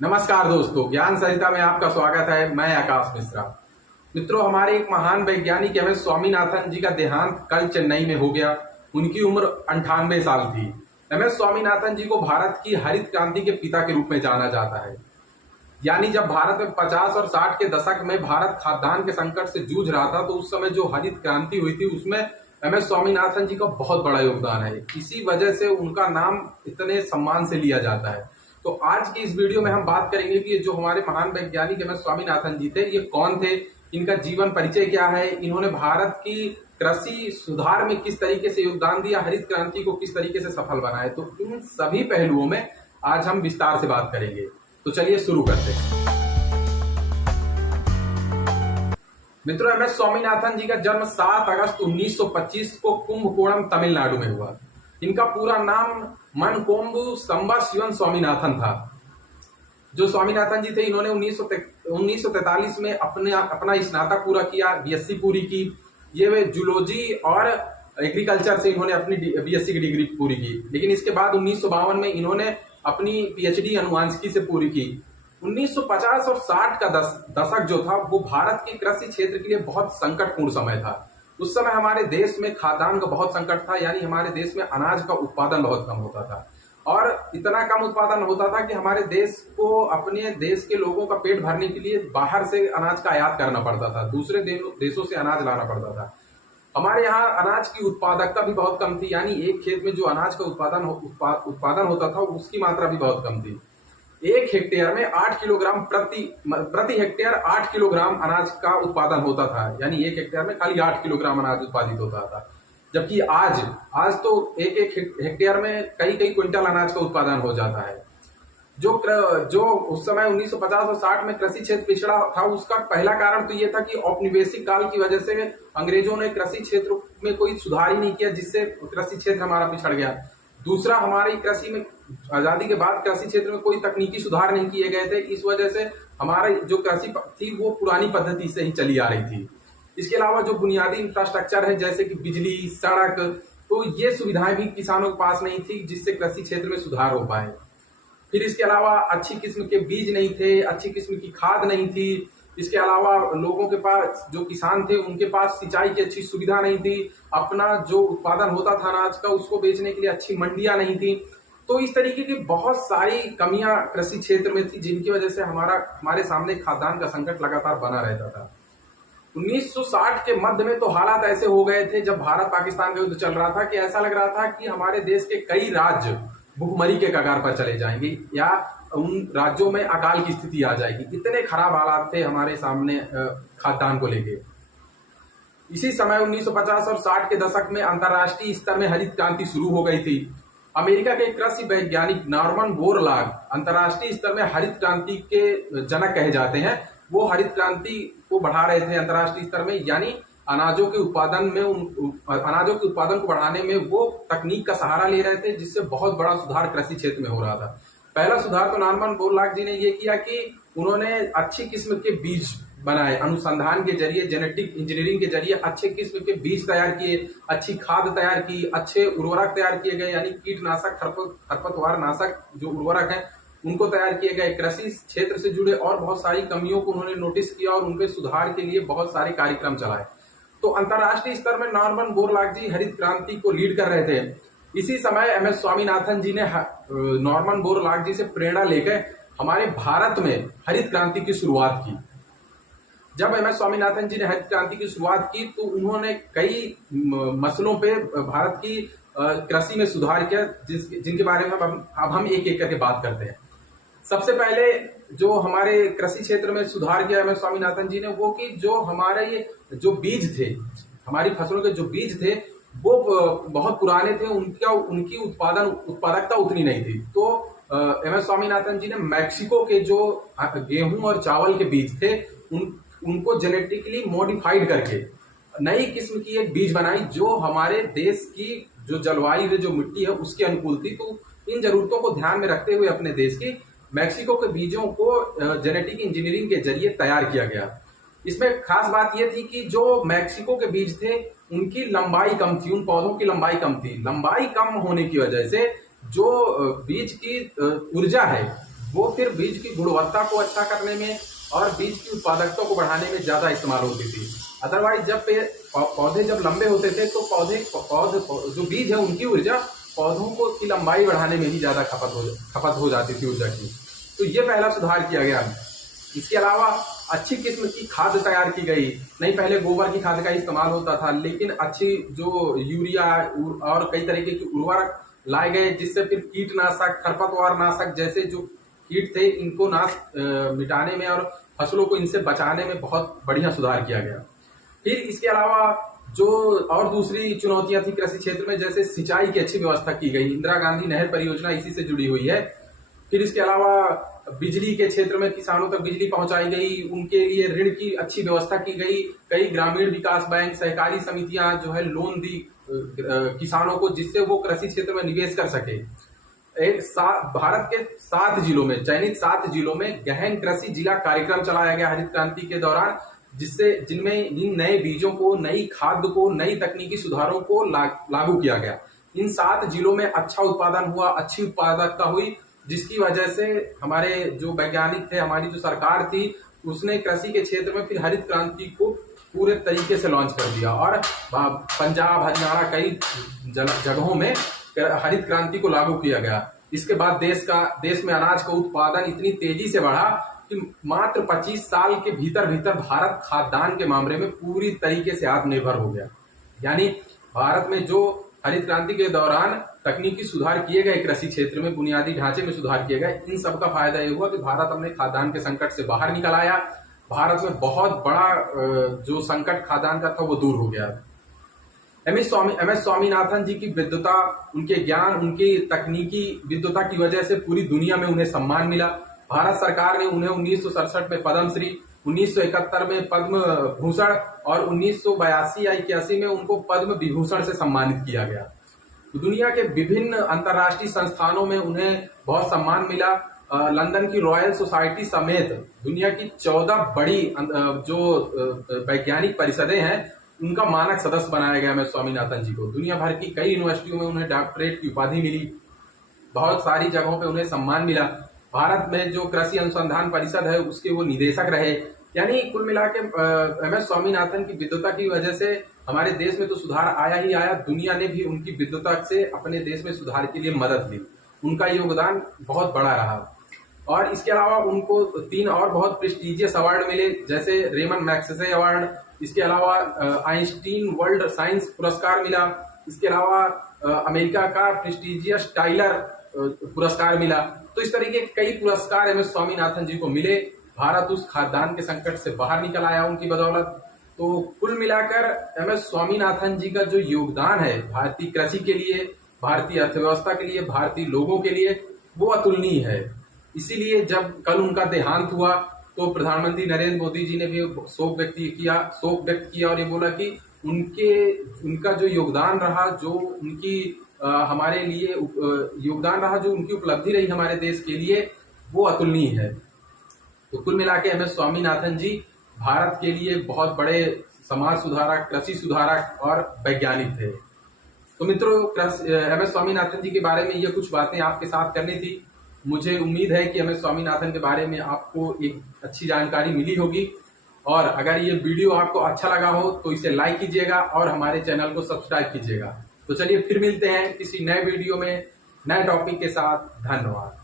नमस्कार दोस्तों, ज्ञान सरिता में आपका स्वागत है। मैं आकाश मिश्रा। मित्रों, हमारे एक महान वैज्ञानिक एम एस स्वामीनाथन जी का देहांत कल चेन्नई में हो गया। उनकी उम्र 98 साल थी। एम एस स्वामीनाथन जी को भारत की हरित क्रांति के पिता के रूप में जाना जाता है। यानी जब भारत में 50 और 60 के दशक में भारत खाद्यान्न के संकट से जूझ रहा था, तो उस समय जो हरित क्रांति हुई थी उसमें एम एस स्वामीनाथन जी का बहुत बड़ा योगदान है। इसी वजह से उनका नाम इतने सम्मान से लिया जाता है। तो आज की इस वीडियो में हम बात करेंगे कि जो हमारे महान वैज्ञानिक एम एस स्वामीनाथन जी थे, ये कौन थे, इनका जीवन परिचय क्या है, इन्होंने भारत की कृषि सुधार में किस तरीके से योगदान दिया, हरित क्रांति को किस तरीके से सफल बनाए। तो इन सभी पहलुओं में आज हम विस्तार से बात करेंगे। तो चलिए शुरू करते हैं। मित्रों, एम एस स्वामीनाथन जी का जन्म 7 अगस्त 1925 को कुंभकोणम तमिलनाडु में हुआ। इनका पूरा नाम मनकोम्बु संबा शिवन स्वामीनाथन था। जो स्वामीनाथन जी थे, इन्होंने 1943 में अपना स्नातक पूरा किया, बीएससी पूरी की। ये वे जूलॉजी और एग्रीकल्चर से इन्होंने अपनी बीएससी की डिग्री पूरी की। लेकिन इसके बाद 1952 में इन्होंने अपनी पीएचडी अनुवांशिकी से पूरी की। 1950 और 60 का दशक जो था, वो भारत के कृषि क्षेत्र के लिए बहुत संकटपूर्ण समय था। उस समय हमारे देश में खाद्यान्न का बहुत संकट था, यानी हमारे देश में अनाज का उत्पादन बहुत कम होता था। और इतना कम उत्पादन होता था कि हमारे देश को अपने देश के लोगों का पेट भरने के लिए बाहर से अनाज का आयात करना पड़ता था, दूसरे देशों से अनाज लाना पड़ता था। हमारे यहाँ अनाज की उत्पादकता भी बहुत कम थी, यानी एक खेत में जो अनाज का उत्पादन होता था उसकी मात्रा भी बहुत कम थी। एक हेक्टेयर में 8 किलोग्राम प्रति हेक्टेयर 8 किलोग्राम अनाज का उत्पादन होता था, यानी एक हेक्टेयर में खाली 8 किलोग्राम अनाज उत्पादित होता था। जबकि आज तो एक हेक्टेयर में कई क्विंटल अनाज का उत्पादन हो जाता है। जो उस समय 1950 और 60 में कृषि क्षेत्र पिछड़ा था, उसका पहला कारण तो ये था कि औपनिवेशिक काल की वजह से अंग्रेजों ने कृषि क्षेत्र में कोई सुधार ही नहीं किया, जिससे कृषि क्षेत्र हमारा पिछड़ गया। दूसरा, हमारी कृषि में आजादी के बाद कृषि क्षेत्र में कोई तकनीकी सुधार नहीं किए गए थे। इस वजह से हमारी जो कृषि थी वो पुरानी पद्धति से ही चली आ रही थी। इसके अलावा जो बुनियादी इंफ्रास्ट्रक्चर है, जैसे कि बिजली, सड़क, तो ये सुविधाएं भी किसानों के पास नहीं थी, जिससे कृषि क्षेत्र में सुधार हो पाए। फिर इसके अलावा अच्छी किस्म के बीज नहीं थे, अच्छी किस्म की खाद नहीं थी। इसके अलावा लोगों के पास, जो किसान थे, उनके पास सिंचाई की अच्छी सुविधा नहीं थी। अपना जो उत्पादन होता था अनाज का, उसको बेचने के लिए अच्छी मंडियां नहीं थी। तो इस तरीके की बहुत सारी कमियां कृषि क्षेत्र में थी, जिनकी वजह से हमारे सामने खाद्यान्न का संकट लगातार बना रहता था। 1960 के मध्य में तो हालात ऐसे हो गए थे, जब भारत पाकिस्तान का युद्ध चल रहा था, कि ऐसा लग रहा था कि हमारे देश के कई राज्य भुखमरी के कगार पर चले जाएंगे या उन राज्यों में अकाल की स्थिति आ जाएगी। इतने खराब हालात थे हमारे सामने खाद्यान्न को लेके। इसी समय 1950 और 60 के दशक में अंतर्राष्ट्रीय स्तर में हरित क्रांति शुरू हो गई थी। अमेरिका के कृषि वैज्ञानिक नॉर्मन बोरलॉग अंतर्राष्ट्रीय स्तर में हरित क्रांति के जनक कहे जाते हैं। वो हरित क्रांति को बढ़ा रहे थे अंतर्राष्ट्रीय स्तर में, यानी अनाजों के उत्पादन को बढ़ाने में वो तकनीक का सहारा ले रहे थे, जिससे बहुत बड़ा सुधार कृषि क्षेत्र में हो रहा था। पहला सुधार तो नॉर्मन बोरलॉग जी ने ये किया कि उन्होंने अच्छी किस्म के बीज बनाए। अनुसंधान के जरिए, जेनेटिक इंजीनियरिंग के जरिए अच्छे किस्म के बीज तैयार किए, अच्छी खाद तैयार की, अच्छे उर्वरक तैयार किए गए, यानी कीटनाशक, खरपतवार नाशक जो उर्वरक है उनको तैयार किए गए। कृषि क्षेत्र से जुड़े और बहुत सारी कमियों को उन्होंने नोटिस किया और उनके सुधार के लिए बहुत सारे कार्यक्रम चलाए। तो अंतर्राष्ट्रीय स्तर में नॉर्मन बोरलॉग जी हरित क्रांति को लीड कर रहे थे। इसी समय एम एस स्वामीनाथन जी ने नॉर्मन बोरलॉग जी से प्रेरणा लेकर हमारे भारत में हरित क्रांति की शुरुआत की। जब एम एस स्वामीनाथन जी ने हरित क्रांति की शुरुआत की, तो उन्होंने कई मसलों पे भारत की कृषि में सुधार किया, जिनके बारे में अब हम एक एक करके बात करते हैं। सबसे पहले जो हमारे कृषि क्षेत्र में सुधार किया एम एस स्वामीनाथन जी ने, वो कि जो हमारे ये जो बीज थे, हमारी फसलों के जो बीज थे, वो बहुत पुराने थे, उनकी उत्पादकता उतनी नहीं थी। तो एम एस स्वामीनाथन जी ने मैक्सिको के जो गेहूं और चावल के बीज थे, उनको जेनेटिकली मॉडिफाइड करके नई किस्म की एक बीज बनाई, जो हमारे देश की जो जलवायु है, जो मिट्टी है, उसके अनुकूल थी। तो इन जरूरतों को ध्यान में रखते हुए अपने देश की मैक्सिको के बीजों को जेनेटिक इंजीनियरिंग के जरिए तैयार किया गया। इसमें खास बात यह थी कि जो मैक्सिको के बीज थे, उनकी लंबाई कम थी, उन पौधों की लंबाई कम थी। लंबाई कम होने की वजह से जो बीज की ऊर्जा है वो फिर बीज की गुणवत्ता को अच्छा करने में और बीज की उत्पादकता को बढ़ाने में ज्यादा इस्तेमाल होती थी। अदरवाइज जब पौधे जब लंबे होते थे तो पौधे जो बीज है उनकी ऊर्जा पौधों को की लंबाई बढ़ाने में ही ज्यादा खपत हो जाती थी ऊर्जा की। तो ये पहला सुधार किया गया। इसके अलावा अच्छी किस्म की खाद तैयार की गई। नहीं, पहले गोबर की खाद का इस्तेमाल होता था, लेकिन अच्छी जो यूरिया और कई तरीके की उर्वरक लाए गए, जिससे फिर कीटनाशक, खरपतवार नाशक जैसे जो कीट थे इनको मिटाने में और फसलों को इनसे बचाने में बहुत बढ़िया सुधार किया गया। फिर इसके अलावा जो और दूसरी चुनौतियां थी कृषि क्षेत्र में, जैसे सिंचाई की अच्छी व्यवस्था की गई। इंदिरा गांधी नहर परियोजना इसी से जुड़ी हुई है। फिर इसके अलावा बिजली के क्षेत्र में किसानों तक बिजली पहुंचाई गई, उनके लिए ऋण की अच्छी व्यवस्था की गई। कई ग्रामीण विकास बैंक, सहकारी समितियां जो है लोन दी किसानों को, जिससे वो कृषि क्षेत्र में निवेश कर सके। भारत के 7 जिलों में, चयनित 7 जिलों में गहन कृषि जिला कार्यक्रम चलाया गया हरित क्रांति के दौरान, जिनमें इन नए बीजों को, नई खाद को, नई तकनीकी सुधारों को लागू किया गया। इन 7 जिलों में अच्छा उत्पादन हुआ, अच्छी उत्पादकता हुई, जिसकी वजह से हमारे जो वैज्ञानिक थे, हमारी जो सरकार थी, उसने कृषि के क्षेत्र में फिर हरित क्रांति को पूरे तरीके से लॉन्च कर दिया और पंजाब, हरियाणा कई जगहों में हरित क्रांति को लागू किया गया। इसके बाद देश में अनाज का उत्पादन इतनी तेजी से बढ़ा कि मात्र 25 साल के भीतर भारत खाद्यान्न के मामले में पूरी तरीके से आत्मनिर्भर हो गया। यानी भारत में जो हरित क्रांति के दौरान तकनीकी सुधार किए गए, कृषि क्षेत्र में बुनियादी ढांचे में सुधार किए गए, इन सब का फायदा ये हुआ कि भारत अपने खाद्यान्न के संकट से बाहर निकल आया। भारत में बहुत बड़ा जो संकट खाद्यान्न का था वो दूर हो गया। एम एस स्वामीनाथन जी की विद्वता, उनके ज्ञान, उनकी तकनीकी विद्वता की वजह से पूरी दुनिया में उन्हें सम्मान मिला। भारत सरकार ने उन्हें 1967 में पद्मश्री, 1971 में पद्म भूषण और 1982 या 81 में उनको पद्म विभूषण से सम्मानित किया गया। दुनिया के विभिन्न अंतर्राष्ट्रीय संस्थानों में उन्हें बहुत सम्मान मिला। लंदन की रॉयल सोसाइटी समेत दुनिया की 14 बड़ी जो वैज्ञानिक परिषदें हैं, उनका मानक सदस्य बनाया गया एम.एस. स्वामीनाथन जी को। दुनिया भर की कई यूनिवर्सिटियों में उन्हें डॉक्टरेट की उपाधि मिली, बहुत सारी जगहों पे उन्हें सम्मान मिला। भारत में जो कृषि अनुसंधान परिषद है उसके वो निदेशक रहे। यानी कुल मिला के एम.एस. स्वामीनाथन की विद्वता की वजह से हमारे देश में तो सुधार आया ही आया, दुनिया ने भी उनकी विद्वता से अपने देश में सुधार के लिए मदद ली। उनका योगदान बहुत बड़ा रहा। और इसके अलावा उनको 3 और बहुत प्रेस्टिजियस अवार्ड मिले, जैसे रेमन मैग्सेसे अवार्ड, इसके अलावा आइंस्टीन वर्ल्ड साइंस पुरस्कार मिला, इसके अलावा अमेरिका का प्रेस्टिजियस टाइलर पुरस्कार मिला। तो इस तरीके के कई पुरस्कार एम.एस. स्वामीनाथन जी को मिले। भारत उस खाद्यान्न के संकट से बाहर निकल आया उनकी बदौलत। तो कुल मिलाकर एम.एस. स्वामीनाथन जी का जो योगदान है भारतीय कृषि के लिए, भारतीय अर्थव्यवस्था के लिए, भारतीय लोगों के लिए, वो अतुलनीय है। इसीलिए जब कल उनका देहांत हुआ तो प्रधानमंत्री नरेंद्र मोदी जी ने भी शोक व्यक्त किया और ये बोला कि उनका जो योगदान रहा, जो उनकी हमारे लिए योगदान रहा, जो उनकी उपलब्धि रही हमारे देश के लिए, वो अतुलनीय है। तो कुल मिला के एम.एस. स्वामीनाथन जी भारत के लिए बहुत बड़े समाज सुधारक, कृषि सुधारक और वैज्ञानिक थे। तो मित्रों, एम.एस. स्वामीनाथन जी के बारे में ये कुछ बातें आपके साथ करनी थी। मुझे उम्मीद है कि एम.एस. स्वामीनाथन के बारे में आपको एक अच्छी जानकारी मिली होगी। और अगर ये वीडियो आपको अच्छा लगा हो तो इसे लाइक कीजिएगा और हमारे चैनल को सब्सक्राइब कीजिएगा। तो चलिए फिर मिलते हैं किसी नए वीडियो में नए टॉपिक के साथ। धन्यवाद।